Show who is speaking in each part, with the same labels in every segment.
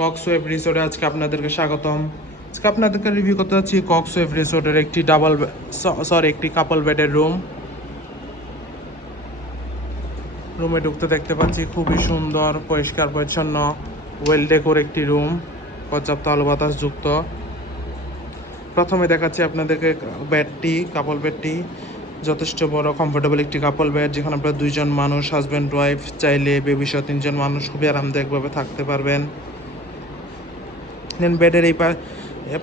Speaker 1: কক্সওয়েভ রিসোর্টে আজকে আপনাদেরকে স্বাগতম। আজকে আপনাদেরকে রিভিউ করতে যাচ্ছি কক্সওয়েভ রিসোর্টের একটি ডাবল সরি একটি কাপল বেডের রুম রুমে ঢুকতে দেখতে পাচ্ছি খুবই সুন্দর, পরিষ্কার, পরিচ্ছন্ন ওয়েল ডেকোর একটি রুম পর্যাপ্ত আলো বাতাস যুক্ত। প্রথমে দেখাচ্ছি আপনাদেরকে বেডটি কাপল বেডটি যথেষ্ট বড় কমফোর্টেবল একটি কাপল বেড যেখানে আপনারা দুইজন মানুষ হাজব্যান্ড ওয়াইফ চাইলে বেবি সহ তিনজন মানুষ খুবই আরামদায়কভাবে থাকতে পারবেন। দেন বেডের এই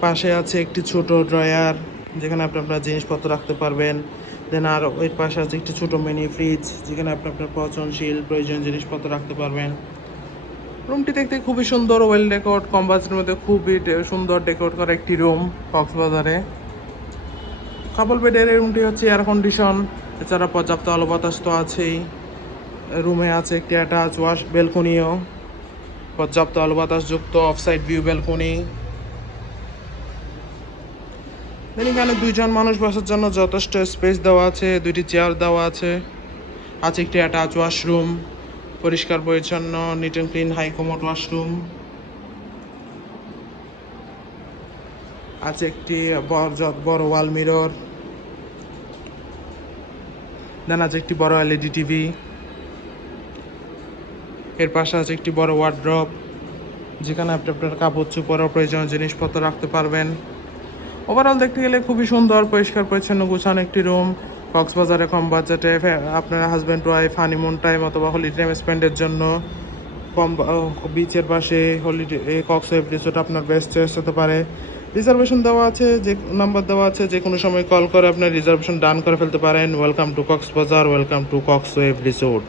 Speaker 1: পাশে আছে একটি ছোট ড্রয়ার, যেখানে আপনি আপনার জিনিসপত্র রাখতে পারবেন। দেন আর ওই পাশে আছে একটি ছোট মিনি ফ্রিজ যেখানে আপনি আপনার পচনশীল প্রয়োজনীয় জিনিসপত্র রাখতে পারবেন। রুমটি দেখতে খুবই সুন্দর ওয়েল ডেকোর কম বাজেটের মধ্যে খুবই সুন্দর ডেকোর করা একটি রুম কক্সবাজারে। কাপল বেডের রুমটি হচ্ছে এয়ার কন্ডিশন এছাড়া পর্যাপ্ত আলো বাতাস তো আছেই। রুমে আছে একটি অ্যাটাচ ওয়াশ বেলকনিও পর্যাপ্ত আলো বাতাস যুক্ত অফসাইড ভিউ বেলকনি দেন এখানে দুইজন মানুষ বসার জন্য যথেষ্ট স্পেস দেওয়া আছে, দুইটি চেয়ার দেওয়া আছে। আছে একটি অ্যাটাচ ওয়াশরুম পরিষ্কার, পরিচ্ছন্ন neat and clean high commode washroom আছে একটি বড় ওয়াল মিরর দেন আছে একটি বড় এলইডি টিভি এর পাশে আছে একটি বড় ওয়ার্ড্রপ যেখানে আপনি আপনার কাপড় চোপড় প্রয়োজনীয় জিনিসপত্র রাখতে পারবেন। ওভারঅল দেখতে গেলে খুবই সুন্দর, পরিষ্কার, পরিচ্ছন্ন, গুছানো একটি রুম কক্সবাজারে কম বাজেটে আপনার হাজব্যান্ড ওয়াইফ হানিমুন টাইম অথবা হলিডে টাইম স্পেন্ডের জন্য কম বিচের পাশে হলিডে কক্স রিসোর্ট আপনার বেস্ট চয়েস হতে পারে। রিজার্ভেশন দেওয়া আছে, যে নাম্বার দেওয়া আছে, যে কোনো সময় কল করে আপনার রিজার্ভেশন ডান করে ফেলতে পারেন। Welcome to Cox's Bazar welcome to Cox Wave resort